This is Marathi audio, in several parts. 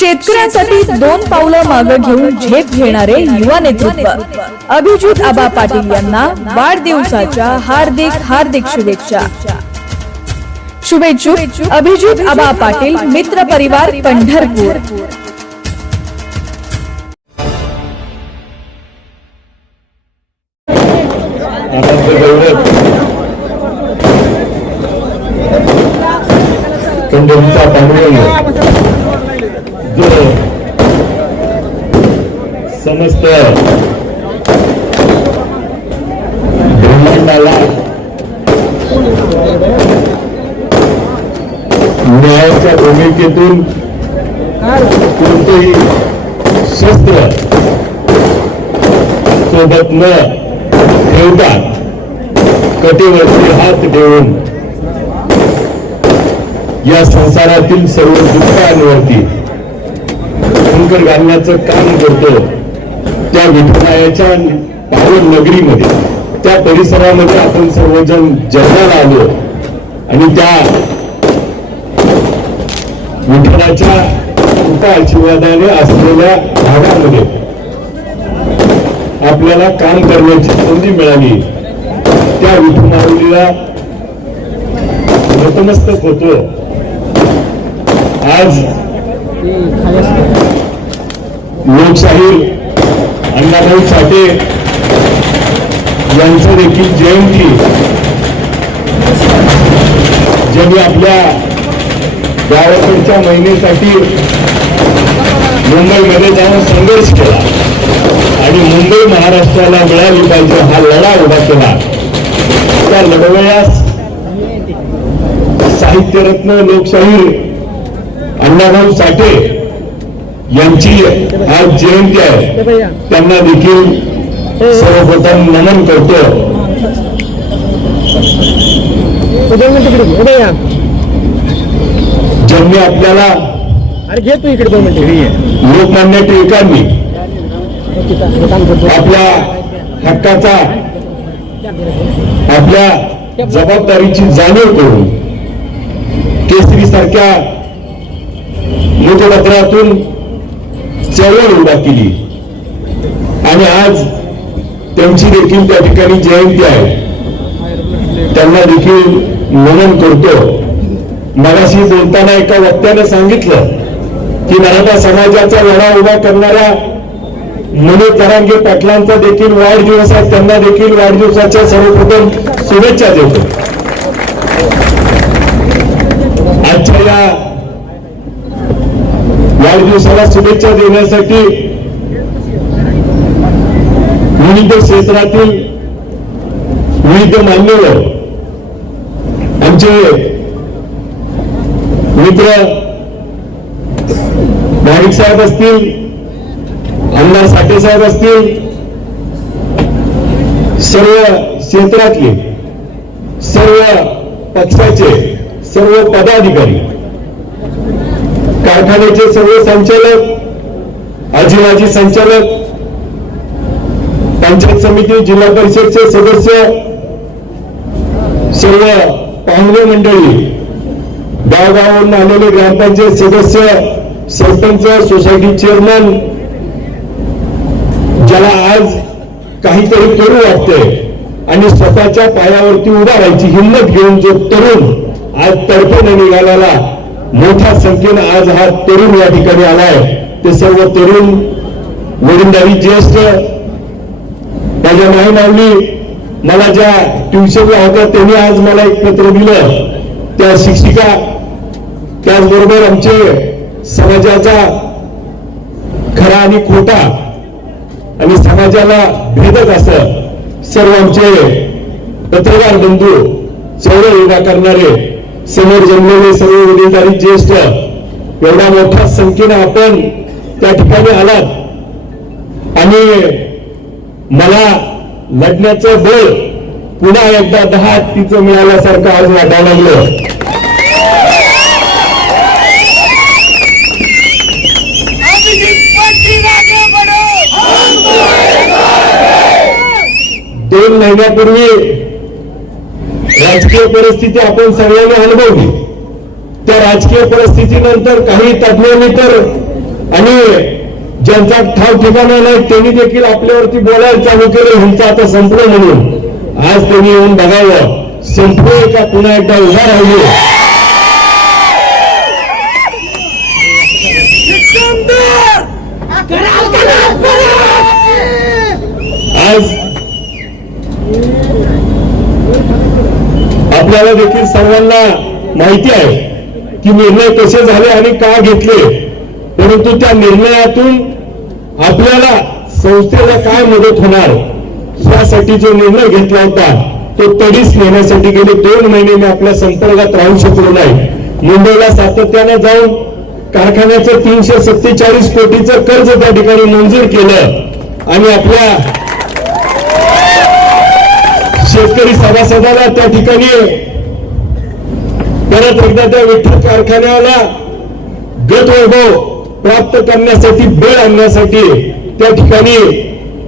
शेतकऱ्यांसाठी दोन पावलं मागं घेऊन झेप घेणारे युवा नेतृत्व. अभिजित आबा पाटील यांना वाढदिवसाच्या हार्दिक हार्दिक शुभेच्छा. शुभेच्छुक अभिजित आबा पाटील मित्र परिवार पंढरपूर. आनंद गौरव समस्त ब्रह्मांडाला न्यायाच्या भूमिकेतून कोणतेही शस्त्र सोबत न ठेवता कटेवरती हात ठेवून या संसारातील सर्व दुःखांवरती शंकर घालण्याचं काम करतो. त्या विठुरायाच्या पावन नगरीमध्ये त्या परिसरामध्ये आपण सर्वजण जन्माला आलो. आणि त्या विठ्ठलाच्या कृपा आशीर्वादाने असलेल्या भागामध्ये आपल्याला काम करण्याची संधी मिळाली. त्या विठुमाऊलीला नतमस्तक होतो. आज लोकशाहीर अण्णाभाऊ साठे यांचं देखील जयंती. ज्यांनी आपल्या गावाकडच्या महिनेसाठी मुंबईमध्ये जाऊन संघर्ष केला. आणि मुंबई महाराष्ट्राला मिळाली पाहिजे हा लढा उभा केला. त्या लढवयास साहित्यरत्न लोकशाहीर अण्णाभाऊ साठे यांची आज जयंती आहे. त्यांना देखील सर्वप्रथम नमन करतो. इकडे ज्यांनी आपल्याला इकडे लोकमान्य टिळकांनी आपल्या हक्काचा आपल्या जबाबदारीची जाणीव करून केसरी सारख्या मुखपत्रातून चळवळ उभा केली. आणि आज त्यांची देखील त्या ठिकाणी जयंती आहे. त्यांना देखील नमन करतो. मगाशी बोलताना एका वक्त्याने सांगितलं की मराठा समाजाचा लढा उभा करणाऱ्या मनोज जरांगे पाटलांचा देखील वाढदिवस आहे. त्यांना देखील वाढदिवसाच्या सर्वप्रथम शुभेच्छा देतो. आजच्या या वाढदिवसाला शुभेच्छा देण्यासाठी विविध क्षेत्रातील विविध मान्यवर आमचे मित्र नाईक साहेब असतील अण्णा साठे साहेब असतील सर्व क्षेत्रातले सर्व पक्षाचे सर्व पदाधिकारी कारखान्याचे सर्व संचालक आजीबाजी संचालक पंचायत समिती जिल्हा परिषदचे सदस्य सर्व पाहुणे मंडळी गावगावावरून आलेले ग्रामपंचायत सदस्य सरपंच सोसायटी चेअरमन ज्याला आज काहीतरी करू वाटते आणि स्वतःच्या पायावरती उभा राहायची हिंमत घेऊन जो तरुण आज तडफेने निघालेला मोठ्या संख्येने आज हा तरुण या ठिकाणी आलाय. ते सर्व तरुण वडीलधारी ज्येष्ठ माझ्या माई मावली मला ज्या ट्युशनला होत्या त्यांनी आज मला एक पत्र दिलं. त्या शिक्षिका त्याचबरोबर आमचे समाजाचा खरा आणि खोटा आणि समाजाला भेदक असं सर्व आमचे पत्रकार बंधू चौर योगा करणारे समोर जमलेले सर्व वडीलधारी ज्येष्ठ एवढ्या मोठ्या संख्येनं आपण त्या ठिकाणी आलात. आणि मला लढण्याचं बळ पुन्हा एकदा दहा तिचं मिळाल्यासारखं आज वाटायला लागलं. दोन महिन्यापूर्वी राजकीय परिस्थिती आपण सगळ्यांनी अनुभवली. त्या राजकीय परिस्थितीनंतर काही तज्ञांनी तर आणि ज्यांचा ठाव ठिकाणा नाही त्यांनी देखील आपल्यावरती बोलायला चालू केलं. ह्यांचं आता संपलं म्हणून. आज त्यांनी येऊन बघावं. संपलोय का? पुन्हा एकदा उभा राहिलो. आज आपल्याला देखील सर्वांना माहिती आहे की निर्णय कसे झाले आणि का घेतले. परंतु त्या निर्णयातून आपल्याला संस्थेला काय मदत होणार यासाठी जो निर्णय घेतला होता तो तडीस नेण्यासाठी गेले दोन महिने मी आपल्या संपर्कात राहू शकलो नाही. मुंबईला सातत्यानं जाऊन कारखान्याचं तीनशे सत्तेचाळीस कोटीचं कर्ज त्या ठिकाणी मंजूर केलं आणि आपल्या शेतकरी सभासदाला त्या ठिकाणी परत एकदा त्या विठ्ठल कारखान्याला गतवैभव प्राप्त करण्यासाठी बेळ आणण्यासाठी त्या ठिकाणी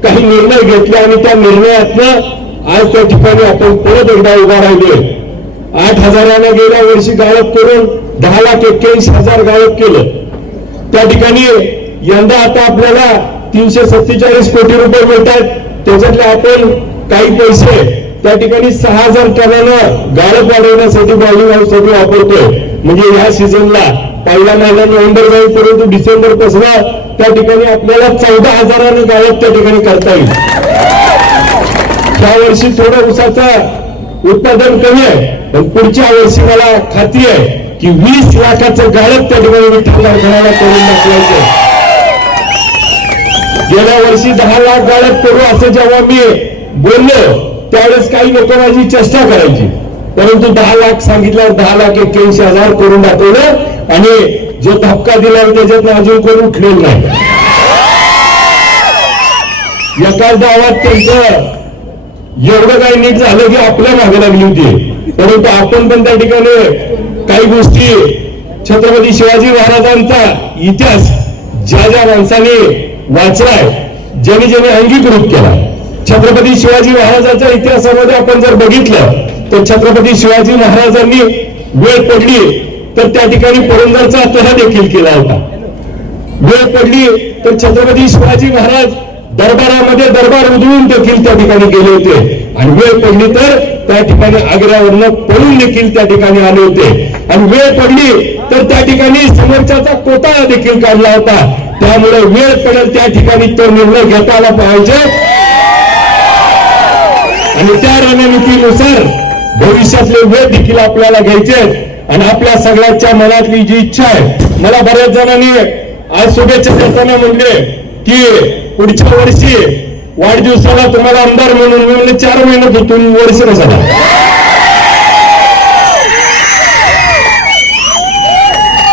काही निर्णय घेतले आणि त्या निर्णयातनं आज त्या ठिकाणी आपण परत एकदा उभा राहिले आठ हजारानं गेल्या वर्षी गाळप करून दहा लाख एक्क्याऐंशी हजार गाळप केलं. त्या ठिकाणी यंदा आता आपल्याला तीनशे सत्तेचाळीस कोटी रुपये मिळतात. त्याच्यातले आपण काही पैसे त्या ठिकाणी सहा हजार टनानं गाळप वाढवण्यासाठी वाढवण्यासाठी वापरतोय. म्हणजे या सीझनला पहिला महिना नोव्हेंबर जाईपर्यंत डिसेंबरपासून त्या ठिकाणी आपल्याला चौदा हजारानं गाळप त्या ठिकाणी करता येईल. त्या वर्षी थोडं ऊसाचं उत्पादन कमी आहे. पण पुढच्या वर्षी मला खात्री आहे की वीस लाखाचं गाळप त्या ठिकाणी विठ्ठल घराला करून दाखवायचं गेल्या वर्षी दहा लाख गाळप करू असं जेव्हा मी बोललो त्यावेळेस काही लोक माझी चेष्टा करायची. परंतु दहा लाख सांगितल्यावर दहा लाख एक्क्याऐंशी हजार करून दाखवलं आणि जो धक्का दिला त्याच्यात अजून कोण उठलेलं नाही. एकाच गावात त्यांचं एवढं काही नीट झालं की आपल्या मागे लागली होती. परंतु आपण पण त्या ठिकाणी काही गोष्टी छत्रपती शिवाजी महाराजांचा इतिहास ज्या ज्या माणसाने वाचलाय ज्याने ज्याने अंगीकृत केला छत्रपती शिवाजी महाराजांच्या इतिहासामध्ये आपण जर बघितलं तर छत्रपती शिवाजी महाराजांनी वेळ पडली तर त्या ठिकाणी पुरंदरचा तह देखील केला होता. वेळ पडली तर छत्रपती शिवाजी महाराज दरबारामध्ये दरबार उधळून देखील त्या ठिकाणी गेले होते. आणि वेळ पडली तर त्या ठिकाणी आग्र्यावरनं पळून देखील त्या ठिकाणी आले होते. आणि वेळ पडली तर त्या ठिकाणी समोरच्याचा कोताळा देखील काढला होता. त्यामुळे वेळ पडेल त्या ठिकाणी तो निर्णय घेता आला पाहिजे आणि त्या रणनीतीनुसार भविष्यातले वेळ देखील आपल्याला घ्यायचे आणि आपल्या सगळ्यांच्या मनातली जी इच्छा आहे मला बऱ्याच जणांनी आज शुभेच्छा देताना म्हणले की पुढच्या वर्षी वाढदिवसाला तुम्हाला आमदार म्हणून मी म्हणले चार महिन्यात तुम्ही वर्ष कशाला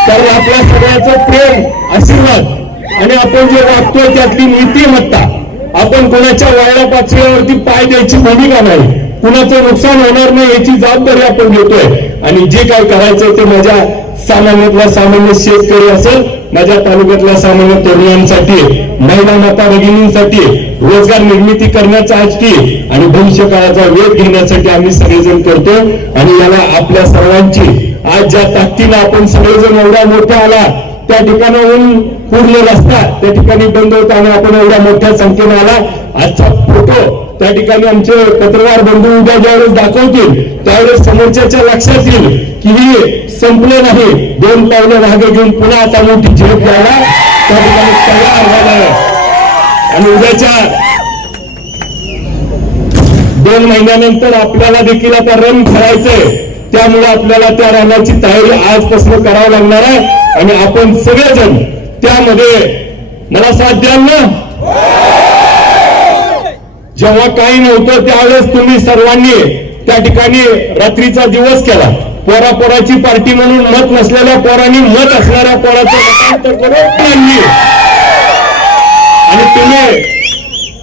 तर आपल्या सगळ्याचं प्रेम आशीर्वाद आणि आपण जे वागतोय त्यातली नीतिमत्ता आपण कोणाच्या वाळल्या पाचव्यावरती पाय द्यायची भूमिका नाही? कुणाचं नुकसान होणार नाही याची जबाबदारी आपण घेतोय. आणि जे काय करायचं ते माझ्या सामान्यातला सामान्य शेतकरी असेल माझ्या तालुक्यातल्या सामान्य तरुणांसाठी महिला माता भगिनींसाठी रोजगार निर्मिती करण्यासाठी आणि भविष्य काळाचा वेध घेण्यासाठी आम्ही सगळेजण करतो आणि याला आपल्या सर्वांची आज ज्या ताकदीला आपण सगळेजण एवढा मोठा आला त्या ठिकाणाहून पूर्ण रस्ता त्या ठिकाणी बंद होता आणि आपण एवढ्या मोठ्या संख्येने आला. आजचा फोटो त्या ठिकाणी आमचे पत्रकार बंधू उद्या ज्यावेळेस दाखवतील त्यावेळेस समोरच्याच्या लक्षात येईल की हे संपलं नाही. दोन पावलं मागे घेऊन पुन्हा आता मोठी झेप द्यायला त्या ठिकाणी तयार झाला आणि उद्याच्या दोन महिन्यानंतर आपल्याला देखील आता रन खेळायचंय त्यामुळे आपल्याला त्या रनाची तयारी आजपासून करावी लागणार आहे. आणि आपण सगळेजण त्यामध्ये मला साथ द्याल ना? जेव्हा काही नव्हतं त्यावेळेस तुम्ही सर्वांनी त्या ठिकाणी रात्रीचा दिवस केला. पोरा पोराची पार्टी म्हणून मत नसलेल्या पोरांनी मत असणाऱ्या पोराचं मतांतर करून आणि तुम्ही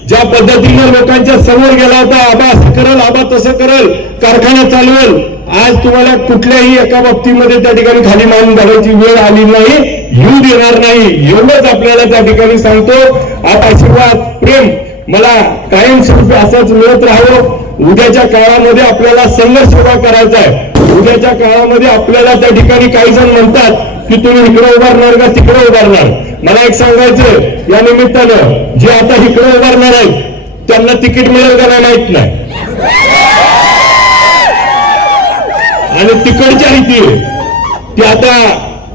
ज्या पद्धतीनं लोकांच्या समोर गेला होता आबा असं करल आबा तसं करल कारखाना चालवेल आज तुम्हाला कुठल्याही एका बाबतीमध्ये त्या ठिकाणी खाली मान घालायची वेळ आली नाही येऊ देणार नाही एवढंच आपल्याला त्या ठिकाणी सांगतो. आता आशीर्वाद प्रेम मला कायमस्वरूपी असंच मिळत राहावं. उद्याच्या काळामध्ये आपल्याला संघर्ष उभा करायचा आहे. उद्याच्या काळामध्ये आपल्याला त्या ठिकाणी काही जण म्हणतात की तुम्ही इकडे उभारणार का तिकडे उभारणार? मला एक सांगायचं या निमित्तानं जे आता इकडे उभारणार आहेत त्यांना तिकीट मिळेल का नाही माहीत नाही. आणि तिकडच्या आहे ती ती आता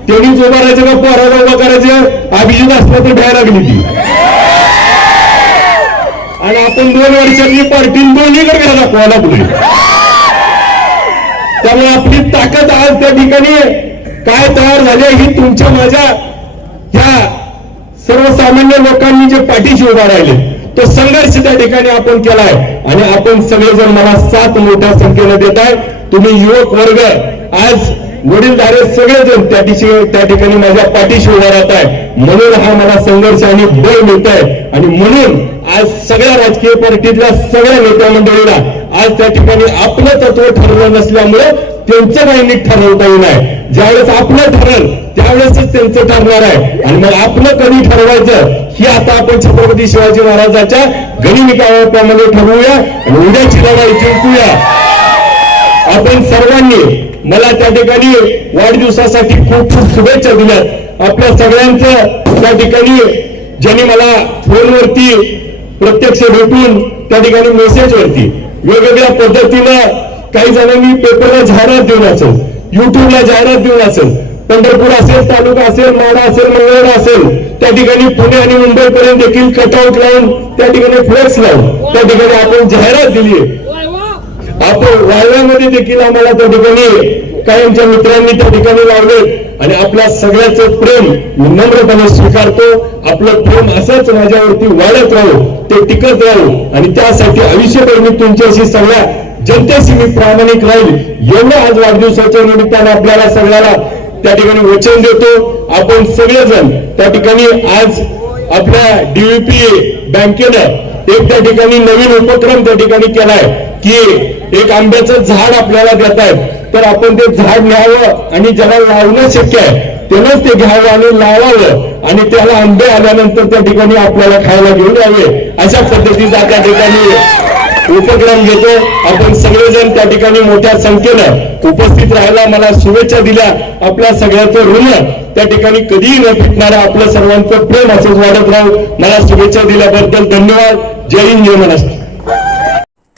त्यांनीच उभारायचं का पोराला उभं करायचं? अभिजित असलं तर भ्यायला लागली ती. आणि आपण दोन वर्षांनी पार्टी दोन्हीकडे करायला दाखवा पुढे त्यामुळे आपली ताकद आज त्या ठिकाणी काय तयार झाली आहे ही तुमच्या माझ्या ह्या सर्वसामान्य लोकांनी जे पाठीशी उभा राहिले तो संघर्ष त्या ठिकाणी आपण केलाय. आणि आपण सगळेजण मला सात मोठ्या संख्येने देत आहे. तुम्ही युवक वर्ग आज वडीलधारे सगळेजण त्या ठिकाणी त्या ठिकाणी माझ्या पाठीशी उभा राहत आहे म्हणून हा मला संघर्ष आणि बळ मिळत आहे आणि म्हणून आज सगळ्या राजकीय पार्टीतल्या सगळ्या नेत्या मंडळीला आज त्या ठिकाणी आपलं तत्व ठरलं नसल्यामुळे त्यांचं काही नीट ठरवता येणार ज्यावेळेस आपलं ठरल त्यावेळेसच त्यांचं ठरणार आहे. आणि मग आपलं कधी ठरवायचं ही आता आपण छत्रपती शिवाजी महाराजाच्या गणिमिकाप्रमाणे ठरवूया आणि उद्याची लढाई जिंकूया. आपण सर्वांनी मला त्या ठिकाणी वाढदिवसासाठी खूप खूप शुभेच्छा दिल्यात. आपल्या सगळ्यांचं त्या ठिकाणी ज्यांनी मला फोनवरती प्रत्यक्ष भेटून त्या ठिकाणी मेसेजवरती वेगवेगळ्या पद्धतीनं काही जणांनी पेपरला जाहिरात देऊन असेल युट्यूबला जाहिरात देऊन असेल पंढरपूर असेल तालुका असेल माडा असेल मंगळवार असेल त्या ठिकाणी पुणे आणि मुंबईपर्यंत देखील कटआउट लावून त्या ठिकाणी फ्लेक्स लावून त्या ठिकाणी आपण जाहिरात दिली आपण वाळव्यामध्ये देखील आम्हाला त्या ठिकाणी कायमच्या मित्रांनी त्या ठिकाणी लावले. आणि आपल्या सगळ्याचं प्रेम नम्रपणे स्वीकारतो. आपलं प्रेम असंच माझ्यावरती वाढत राहू ते टिकत राहू. आणि त्यासाठी आयुष्यभर मी तुमच्याशी सगळ्या जनतेशी मी प्रामाणिक राहील. एवढं आज वाढदिवसाच्या निमित्तानं आपल्याला सगळ्याला त्या ठिकाणी वचन देतो. आपण सगळेजण त्या ठिकाणी आज आपल्या डीव्हीपी बँकेनं एक त्या ठिकाणी नवीन उपक्रम त्या ठिकाणी केलाय की एक आंब्याचं झाड आपल्याला देत आहेत. तर आपण ते झाड न्यावं आणि ज्याला लावणं शक्य आहे त्यालाच ते घ्यावं आणि लावावं. आणि त्याला आंबे आल्यानंतर त्या ठिकाणी आपल्याला खायला घेऊन यावे. अशा पद्धतीचा त्या ठिकाणी उपक्रम घेतो आपण सगळेजण त्या ठिकाणी मोठ्या संख्येनं उपस्थित राहायला मला शुभेच्छा दिल्या. आपल्या सगळ्याचं ऋण त्या ठिकाणी कधीही न फिटणारं आपलं सर्वांचं प्रेम असंच वाढत राहू. मला शुभेच्छा दिल्याबद्दल धन्यवाद. जय हिंद जय महाराष्ट्र.